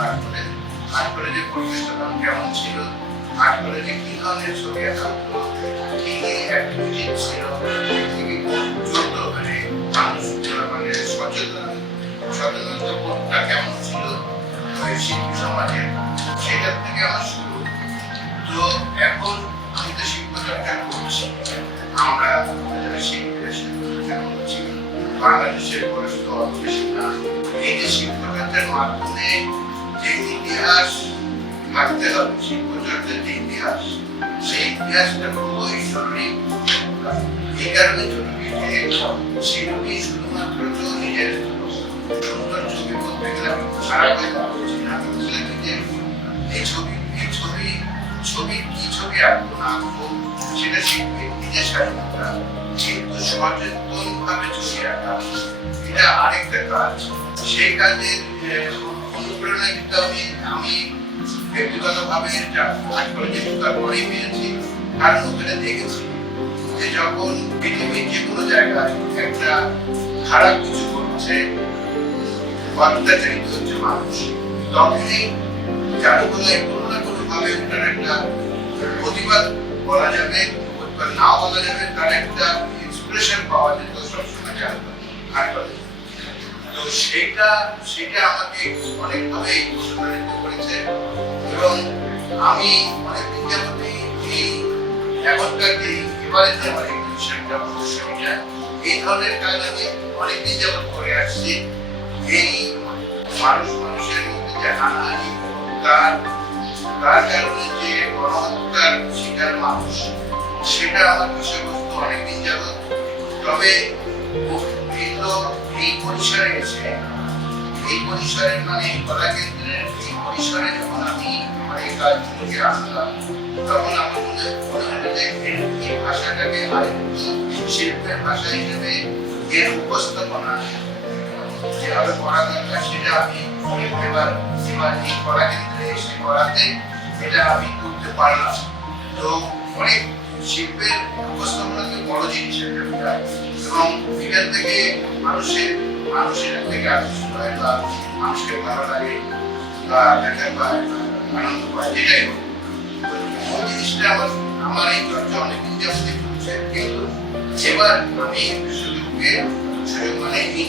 Art college, art কলেজের পরিবেশটা তখন কেমন ছিল, আর্ট কলেজে কি ধরনের ছবি আঁকা হতো, কি কি অ্যাক্টিভিটি ছিল, কি কি চলতো, মানে মানুষ মানে সচেতনতা কেমন ছিল ওই শিল্পী সমাজের, সেটার থেকে আমার শুরু। তো এখন আমি তো শিল্প চর্চা করছি, আমরা যারা শিল্পীরা শিল্প চর্চা করছি, বাংলাদেশের বয়স্ক অর্থনীতি না, এই যে শিল্প চর্চার মাধ্যমে যে ইতিহাস থাকতে হবে, শিল্প চর্চার যে ইতিহাস, সেই ইতিহাসটা খুবই জরুরি। এই কারণে জরুরি যে শিল্পী শুধুমাত্র নিজের সুন্দর ছবি করতে গেলে আমি খারাপ হয়ে পারছি না, এই ছবি কি ছবি আঁকবো না আঁকবো সেটা শিল্পীর নিজের স্বাধীনতা, কিন্তু সচেতন ভাবে ছবি আঁকা এটা আরেকটা কাজ। সেই কাজের অনুপ্রেরণা কিন্তু আমি ব্যক্তিগত ভাবে আর্ট কলেজে ঢোকার পরেই পেয়েছি। কারণ ওখানে দেখেছি যে যখন পৃথিবীর যে কোনো জায়গায় একটা খারাপ কিছু করছে, অত্যাচারিত হচ্ছে মানুষ, তখনই চারুকলায় কোনো না কোনো ভাবে ওটার একটা প্রতিবাদ বলা যাবে, প্রতিবাদ নাও বলা যাবে, তার একটা এক্সপ্রেশন পাওয়া যেত সবসময় আর্ট কলেজে। তো সেটা আমাকে অনেকভাবে অনুপ্রাণিত করেছে এবং আমি অনেকদিন যাবতই এই এখনকার যে এবারে যে আমার এক্সিবিশনটা প্রদর্শনীটা, এই ধরনের কাজ আমি অনেকদিন যাবত করে আসছি। এই মানুষের মধ্যে যে হানাহানি, তার কারণে যে গণহত্যার শিকার মানুষ, সেটা আমার বিষয়বস্তু অনেকদিন যাবত। তবে এই পরিসরে এসে, এই পরিসরে মানে কলাকেন্দ্রের এই পরিসরে যখন আমি আমার এই কাজগুলোকে আসলাম, তখন আমার মনে হলো যে এই ভাষাটাকে আরেকটু শিল্পের ভাষা হিসেবে এর উপস্থাপনা যেভাবে করা দরকার সেটা আমি এবার এই কলাকেন্দ্রে এসে করাতে এটা আমি করতে পারলাম। তো অনেক শিল্পের উপস্থাপনাতে বড় জিনিস এটা, এবং এখান থেকে মানুষের থেকে আকর্ষণ হয় বা মানুষকে ভালো লাগে বা দেখা পায়, আনন্দ পায়, যেটাই হোক ওই জিনিসটা আমার এই চর্চা অনেকদিন যাবতীয় করছে। কিন্তু এবার আমি সুযোগ মানে এই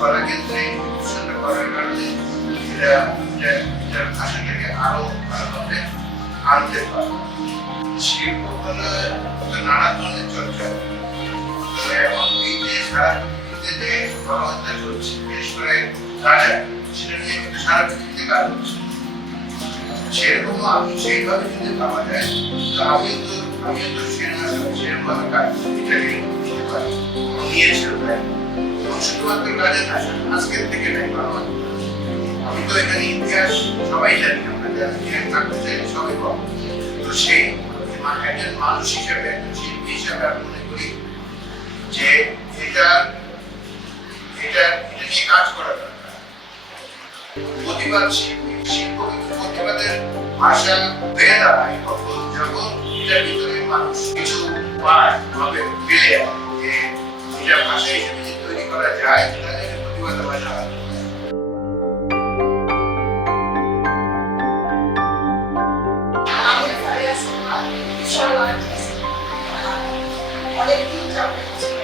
কলাকেন্দ্রে অনুষ্ঠানটা করার কারণে এটার ভাষাটাকে আরো ভালোভাবে আনতে পারবো। শিল্প হলো নানা ধরনের চর্চা, এখন এই যে সারা পৃথিবীতে যে গণহত্যা চলছে, বিশেষ করে রাজা, সেটা নিয়ে কিন্তু সারা পৃথিবীতে কাজ হচ্ছে। সেরকম আমি সেইভাবে যদি ভাবা যায়, তো আমিও তো সেরকমভাবে কাজ এটাকে নিতে পারি, নিয়েছিল প্রায়। এবং শুধুমাত্র রাজা না, আজকের থেকে নাই বাংলা, আমি তো এখানে ইতিহাস সবাই জানি, আমরা যারা থাকতে চাই সবাই পাবো। তো সেই একজন মানুষ হিসেবে, একজন শিল্পী হিসেবে আমি মনে করি যে এটা নিয়ে কাজ করা দরকার। প্রতিবাদ শিল্প কিন্তু প্রতিবাদের ভাষা হয়ে দাঁড়ায় যখন এটার ভিতরে মানুষ কিছু পায় ভাবে পেলে যে এটা ভাষা হিসেবে যে তৈরি করা যায়, তাহলে প্রতিবাদের ভাষা হয়। অনেকদিন আমাদের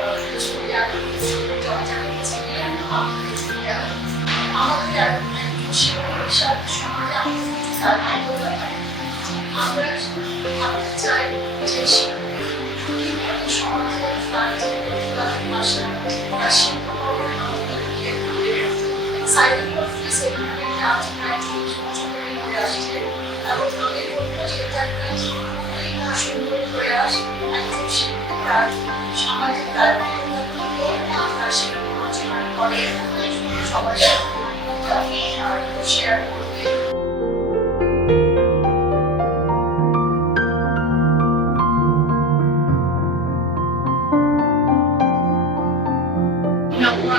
সমাজে আমরা ভাবতে চাই যে সমাজের ভাষা বা শিল্পকর্মের আমাদেরকে আসছে এবং আমি বলবো যে এটা একটা সুন্দর প্রয়াস, একজন শিল্পী তার সামাজিক দায়িত্ব শিল্প রচনা করে সবার সাথে শেয়ার করবে।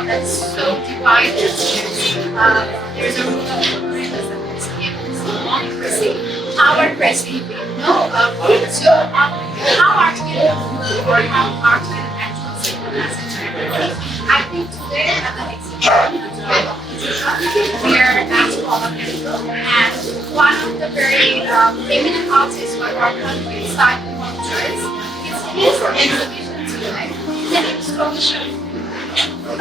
That's so divided. There's a rule of pluralism that's given to democracy. How are president know so how are we or how are we actually simple message? I think today at the exhibition we are asked all of them the very eminent artist who I work on with Simon Joyce. His exhibition tonight is an installation.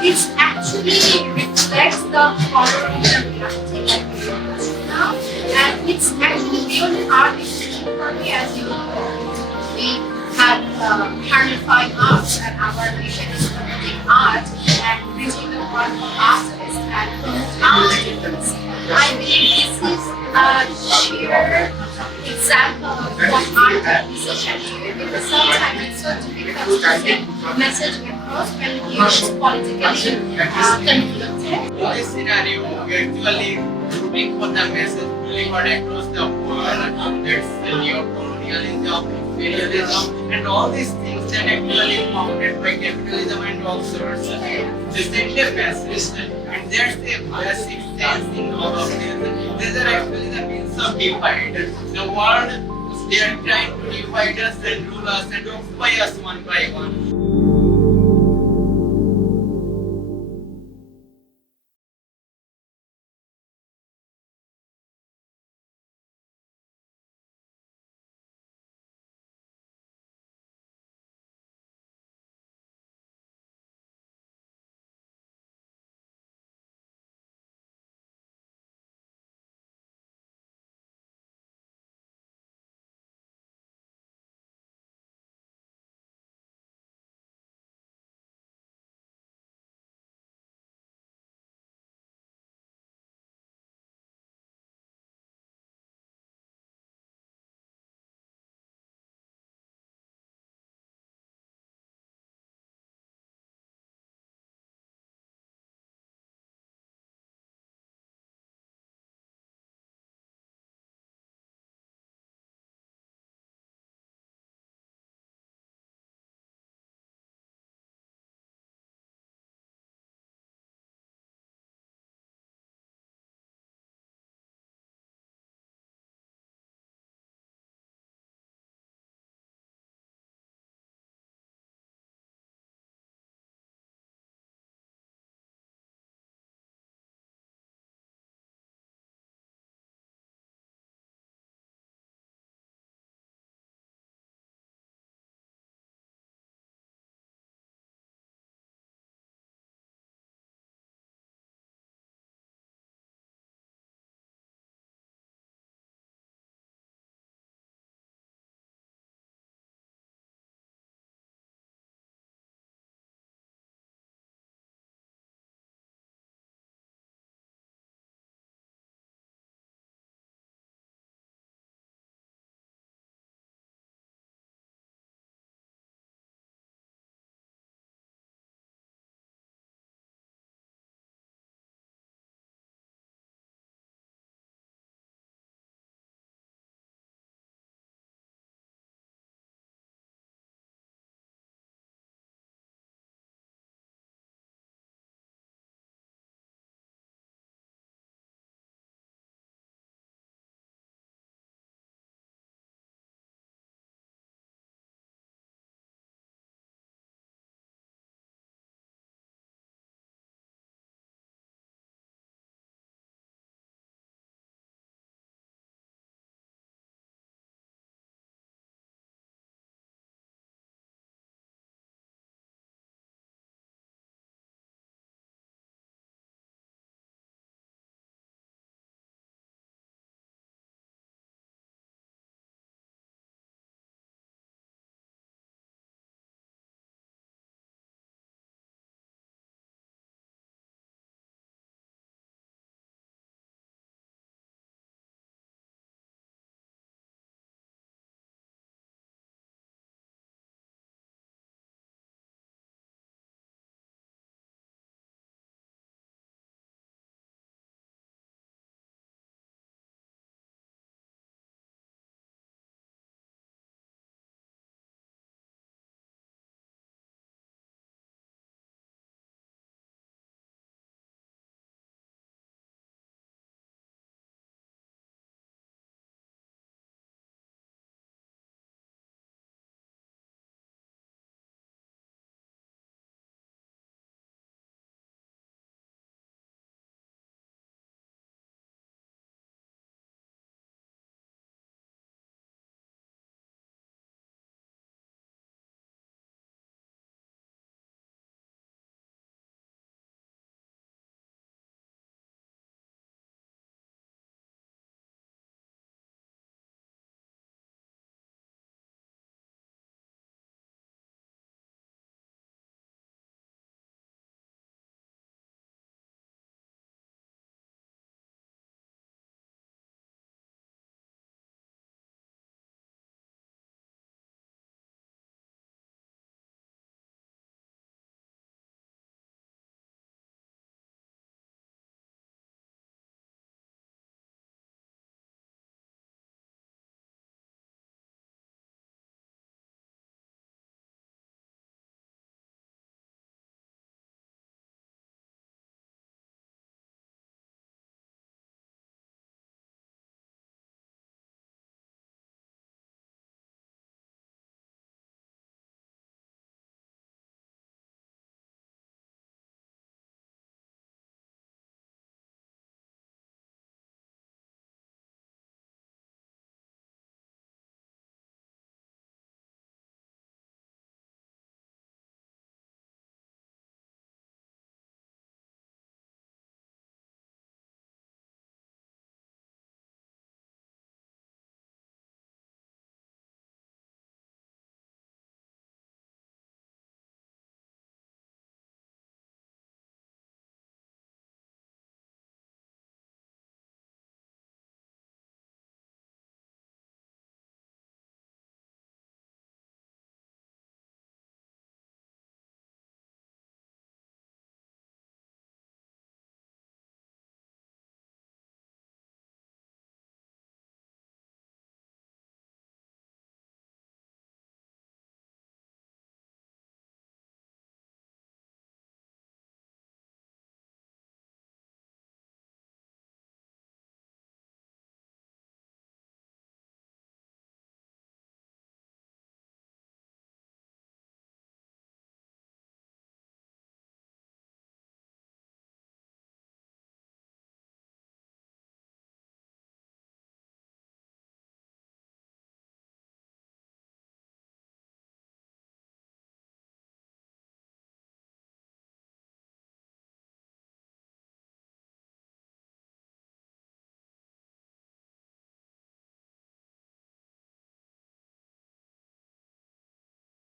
It actually reflects the horror of the reality that we live now, and it's actually beyond an art exhibition for me. As you know, we have Harnifying Arts, and our mission is promoting art and reaching the world of artists and promote art difference. I believe this is a sheer example of what art and research can do, because sometimes it's so difficult to get message across when it's politically conflicted. In this scenario, we actually looking for the message delivered across the world. That's the neo-colonialism, imperialism, and all these things that actually founded by capitalism and all sorts. They send a message, and there's a basic sense in all of this. These are actually the means of divide. The world, they are trying to divide us and rule us and occupy us one by one.